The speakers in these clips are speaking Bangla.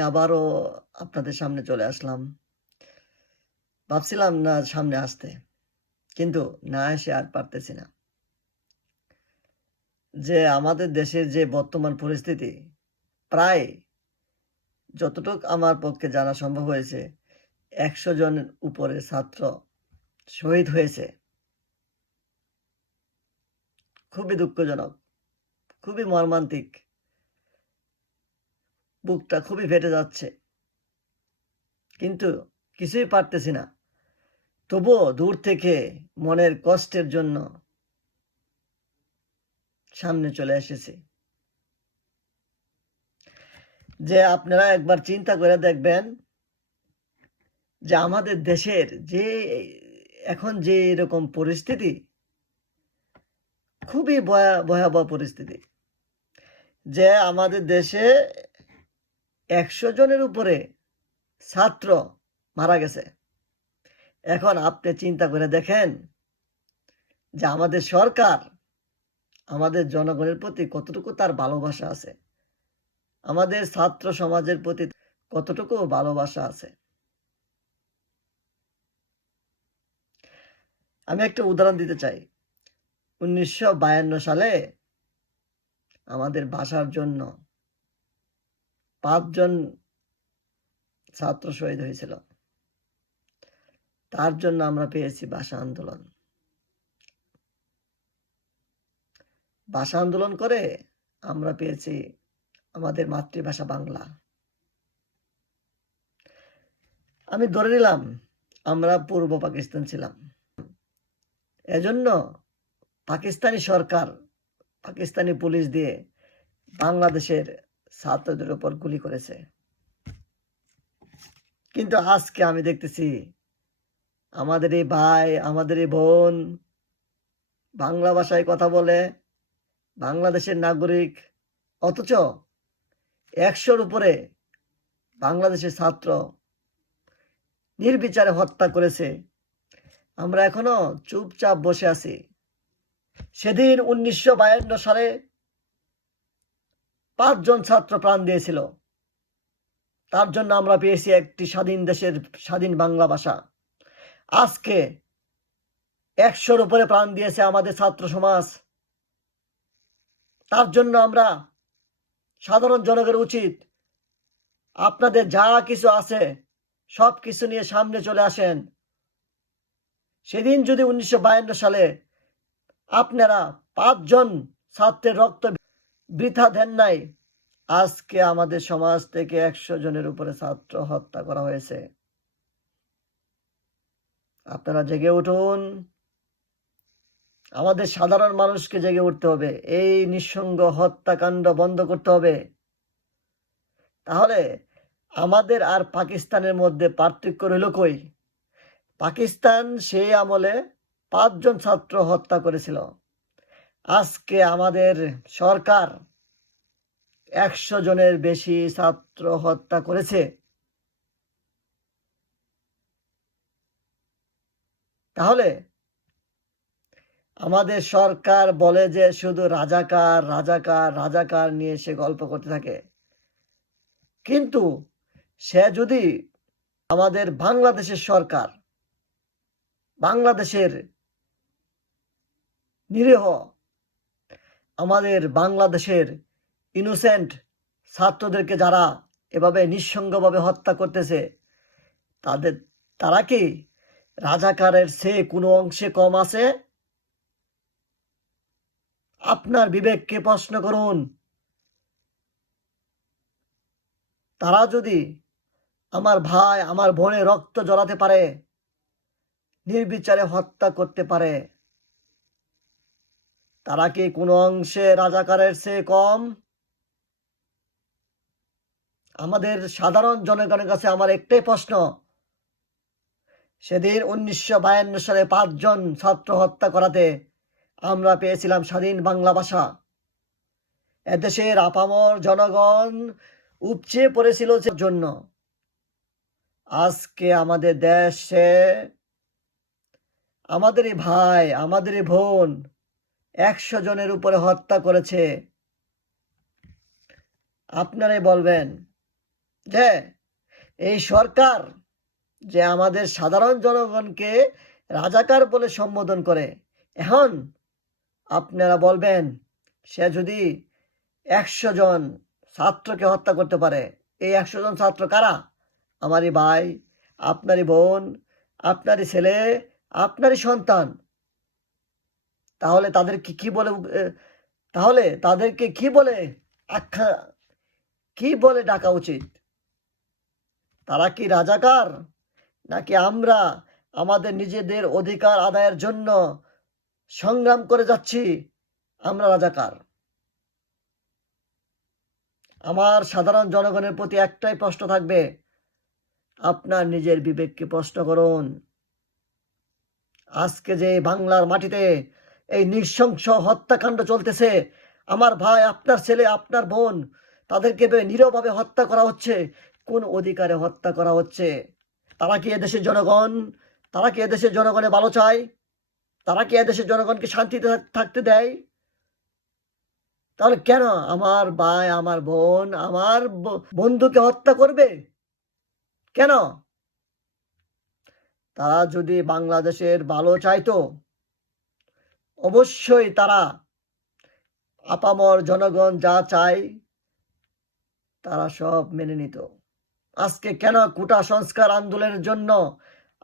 আবারও আপনাদের সামনে চলে আসলাম। ভাবছিলাম না সামনে আসতে, কিন্তু না এসে আর পারতেছি না। যে আমাদের দেশের যে বর্তমান পরিস্থিতি, প্রায় যতটুক আমার পক্ষে জানা সম্ভব হয়েছে, একশো জনের উপরে ছাত্র শহীদ হয়েছে। খুবই দুঃখজনক, খুবই মর্মান্তিক বুকটা খুবই ফেটে যাচ্ছে। কিন্তু কিছুই পারতেছি না। তবুও দূর থেকে মনের কষ্টের জন্য সামনে চলে এসেছি। যে আপনারা একবার চিন্তা করে দেখবেন যে আমাদের দেশের যে এখন যে এরকম পরিস্থিতি খুবই ভয়া- ভয়াবহ পরিস্থিতি। যে আমাদের দেশে একশো জনের উপরে ছাত্র মারা গেছে। এখন আপনি চিন্তা করে দেখেন যে আমাদের সরকার আমাদের জনগণের প্রতি কতটুকু তার ভালোবাসা আছে, আমাদের ছাত্র সমাজের প্রতি কতটুকু ভালোবাসা আছে। আমি একটা উদাহরণ দিতে চাই। উনিশশো বায়ান্ন সালে আমাদের ভাষার জন্য পাঁচজন ছাত্র শহীদ হয়েছিল। তার জন্য আমরা পেয়েছি ভাষা আন্দোলন। ভাষা আন্দোলন করে আমরা পেয়েছি আমাদের মাতৃভাষা বাংলা। আমি ধরে নিলাম, আমরা পূর্ব পাকিস্তান ছিলাম। এজন্য পাকিস্তানি সরকার, পাকিস্তানি পুলিশ দিয়ে বাংলাদেশের ছাত্রদের উপর গুলি করেছে। কিন্তু আজকে আমি দেখতেছি, আমাদের এই ভাই, আমাদের এই বোন বাংলা ভাষায় কথা বলে, বাংলাদেশের নাগরিক, অথচ একশোর উপরে বাংলাদেশের ছাত্র নির্বিচারে হত্যা করেছে। আমরা এখনও চুপচাপ বসে আছি। সেদিন উনিশশো বায়ান্ন সালে পাঁচজন ছাত্র প্রাণ দিয়েছিল। তার জন্য আমরা পেয়েছি একটি স্বাধীন দেশের স্বাধীন বাংলা ভাষা। আজকে একশোর উপরে প্রাণ দিয়েছে আমাদের ছাত্র সমাজ। তার জন্য আমরা সাধারণ জনগণের উচিত আপনাদের যা কিছু আছে, সব কিছু নিয়ে সামনে চলে আসেন। সেদিন যদি উনিশশো বায়ান্ন সালে আপনারা পাঁচজন ছাত্রের রক্ত বৃথা দেন নাই। আজকে আমাদের সমাজ থেকে একশো জনের উপরে ছাত্র হত্যা করা হয়েছে। আপনারা জেগে উঠুন। আমাদের সাধারণ মানুষকে জেগে উঠতে হবে। এই নিঃসঙ্গ হত্যাকাণ্ড বন্ধ করতে হবে। তাহলে আমাদের আর পাকিস্তানের মধ্যে পার্থক্য রইল কই? পাকিস্তান সেই আমলে পাঁচজন ছাত্র হত্যা করেছিল। আজকে আমাদের সরকার একশো জনের বেশি ছাত্র হত্যা করেছে। তাহলে আমাদের সরকার বলে যে শুধু রাজাকার রাজাকার রাজাকার নিয়ে সে গল্প করতে থাকে। কিন্তু সে যদি আমাদের বাংলাদেশের সরকার, বাংলাদেশের নিরীহ আমাদের বাংলাদেশের ইনোসেন্ট ছাত্রদেরকে যারা এভাবে নিঃসঙ্গভাবে হত্যা করতেছে, তাদের, তারা কি রাজাকারের সে কোনো অংশে কম আছে? আপনার বিবেককে প্রশ্ন করুন। তারা যদি আমার ভাই, আমার বোনের রক্ত জড়াতে পারে, নির্বিচারে হত্যা করতে পারে তারা কি কোনো অংশে রাজাকারের চেয়ে কম? আমাদের সাধারণ জনগণের কাছে আমার একটাই প্রশ্ন। সেদিন উনিশশো বায়ান্ন সালে পাঁচজন ছাত্র হত্যা করাতে আমরা পেয়েছিলাম স্বাধীন বাংলা ভাষা। এদেশের আপামর জনগণ উপচে পড়েছিল জন্য। আজকে আমাদের দেশে আমাদেরই ভাই, আমাদেরই বোন একশো জনের উপরে হত্যা করেছে। আপনারাই বলবেন যে, এই সরকার যে আমাদের সাধারণ জনগণকে রাজাকার বলে সম্বোধন করে, এখন আপনারা বলবেন সে যদি একশো জন ছাত্রকে হত্যা করতে পারে, এই একশো জন ছাত্র কারা? আমারই ভাই, আপনারই বোন, আপনারই ছেলে, আপনারই সন্তান। তাহলে তাদেরকে কি বলে তাহলে তাদেরকে কি বলে? আখ্যা, কি বলে ডাকা উচিত? তারা কি রাজাকার? নাকি আমরা আমাদের নিজেদের অধিকার আদায়ের জন্য সংগ্রাম করে যাচ্ছি? আমরা রাজাকার। আমার সাধারণ জনগণের প্রতি একটাই প্রশ্ন থাকবে, আপনার নিজের বিবেককে প্রশ্ন করুন। আজকে যে বাংলার মাটিতে এই নৃশংস হত্যাকাণ্ড চলতেছে। আমার ভাই, আপনার ছেলে, আপনার বোন, তাদেরকে নীরবভাবে হত্যা করা হচ্ছে। কোন অধিকারে হত্যা করা হচ্ছে? তারা কি এদেশের জনগণ? তারা কি এদেশের জনগণে ভালো চায়? তারা কি এদেশের জনগণকে শান্তিতে থাকতে দেয়? তাহলে কেন আমার ভাই, আমার বোন, আমার বন্ধুকে হত্যা করবে? কেন? তারা যদি বাংলাদেশের ভালো চাইতো অবশ্যই তারা আপামর জনগণ যা চায়, তারা সব মেনে নিত। আজকে কেন কোটা সংস্কার আন্দোলনের জন্য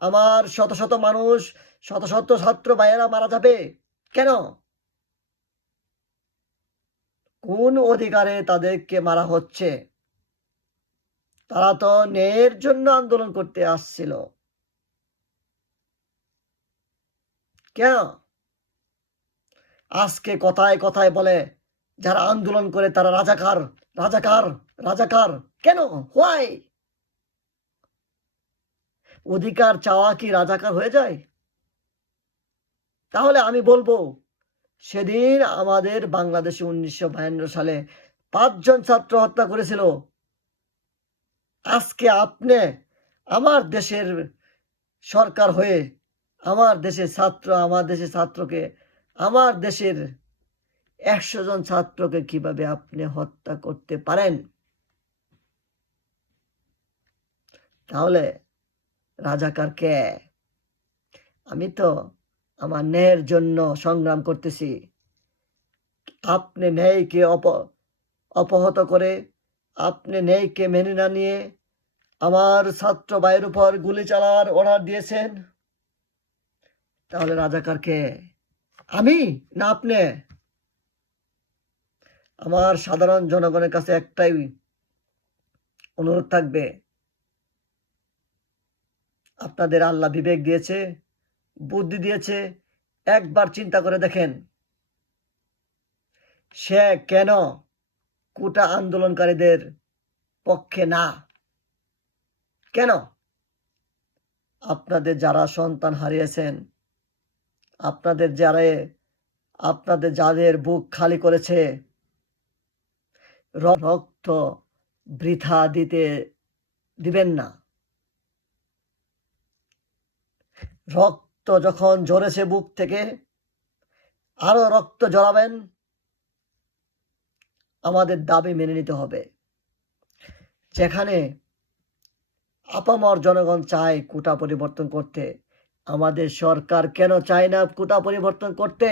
আমার শত শত মানুষ, শত শত ছাত্র ভাইয়েরা মারা যাবে? কেন? কোন অধিকারে তাদেরকে মারা হচ্ছে? তারা তো ন্যায়ের জন্য আন্দোলন করতে আসছিল। কেন? আজকে কথায় কথায় বলে, যারা আন্দোলন করে তারা রাজাকার রাজাকার রাজাকার। কেন? হোয়াই অধিকার চাওয়া কি রাজাকার হয়ে যায়? তাহলে আমি বলব, সেদিন আমাদের বাংলাদেশে উনিশশো বায়ান্ন সালে পাঁচজন ছাত্র হত্যা করেছিল। আজকে আপনি আমার দেশের সরকার হয়ে, আমার দেশের ছাত্র, আমার দেশের ছাত্রকে আমার দেশের একশো জন ছাত্রকে কীভাবে আপনি হত্যা করতে পারেন? তাহলে রাজাকার কে? আমি তো আমার ন্যায়ের জন্য সংগ্রাম করতেছি। আপনি ন্যায়কে অপ, অপহত করে আপনি ন্যায়কে মেনে না নিয়ে আমার ছাত্র ভাইয়ের উপর গুলি চালার অর্ডার দিয়েছেন? তাহলে রাজাকার কে? আমি না আপনি? আমার সাধারণ জনগণের কাছে একটাই অনুরোধ থাকবে। আপনাদের আল্লাহ বিবেক দিয়েছে, বুদ্ধি দিয়েছে, একবার চিন্তা করে দেখেন। সে কেন কোটা আন্দোলনকারীদের পক্ষে না? কেন? আপনাদের যারা সন্তান হারিয়েছেন আপনাদের যারা, আপনাদের যাদের বুক খালি করেছে রক্ত বৃথা দিতে দিবেন না। রক্ত যখন ঝরেছে বুক থেকে, আরও রক্ত জড়াবেন আমাদের দাবি মেনে নিতে হবে। যেখানে আপামর জনগণ চায় কোটা পরিবর্তন করতে আমাদের সরকার কেন চায় না কোটা পরিবর্তন করতে?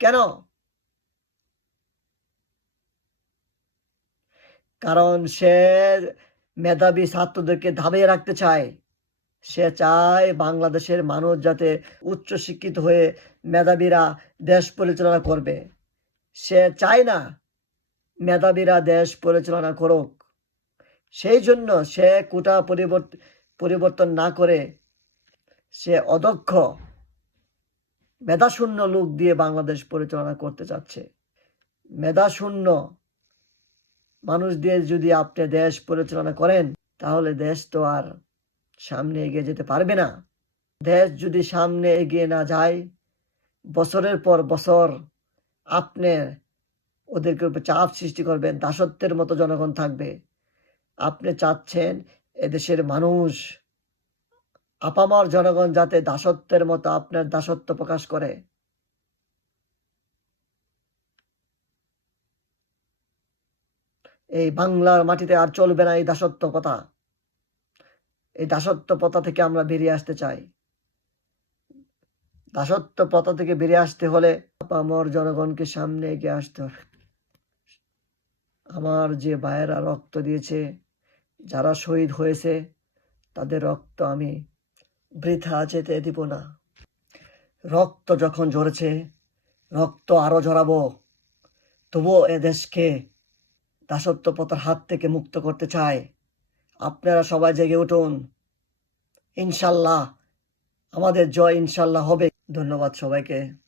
কেন? কারণ সে মেধাবী ছাত্রদেরকে ধাবিয়ে রাখতে চায়। সে চায় বাংলাদেশের মানুষ যাতে উচ্চ শিক্ষিত হয়ে মেধাবীরা দেশ পরিচালনা করবে। সে চায় না মেধাবীরা দেশ পরিচালনা করুক। সেই জন্য সে কোটা পরিবর্তন পরিবর্তন না করে সে অদক্ষ, মেধাশূন্য লোক দিয়ে বাংলাদেশ পরিচালনা করতে চাচ্ছে। মেধাশূন্য মানুষ দিয়ে যদি আপনি দেশ পরিচালনা করেন, তাহলে দেশ তো আর সামনে এগিয়ে যেতে পারবে না। দেশ যদি সামনে এগিয়ে না যায়, বছরের পর বছর আপনি ওদেরকে উপর চাপ সৃষ্টি করবেন, দাসত্বের মতো জনগণ থাকবে। আপনি চাচ্ছেন এদেশের মানুষ আপামর জনগণ যাতে দাসত্বের মতো আপনার দাসত্ব প্রকাশ করে। এই বাংলার মাটিতে আর চলবে না এই দাসত্ব প্রথা। এই দাসত্ব প্রথা থেকে আমরা বেরিয়ে আসতে চাই। দাসত্ব পথা থেকে বেরিয়ে আসতে হলে আমার জনগণকে সামনে এগিয়ে আসতে হবে। আমার যে ভাইয়েরা রক্ত দিয়েছে, যারা শহীদ হয়েছে, তাদের রক্ত আমি বৃথা যেতে দিব না। রক্ত যখন ঝরেছে, রক্ত আরও ঝরাবো। তবুও এদেশকে দেশকে দাসত্ব প্রথার হাত থেকে মুক্ত করতে চায় আপনারা সবাই জেগে উঠুন। ইনশাল্লাহ, আমাদের জয় ইনশাল্লাহ হবে। ধন্যবাদ সবাইকে।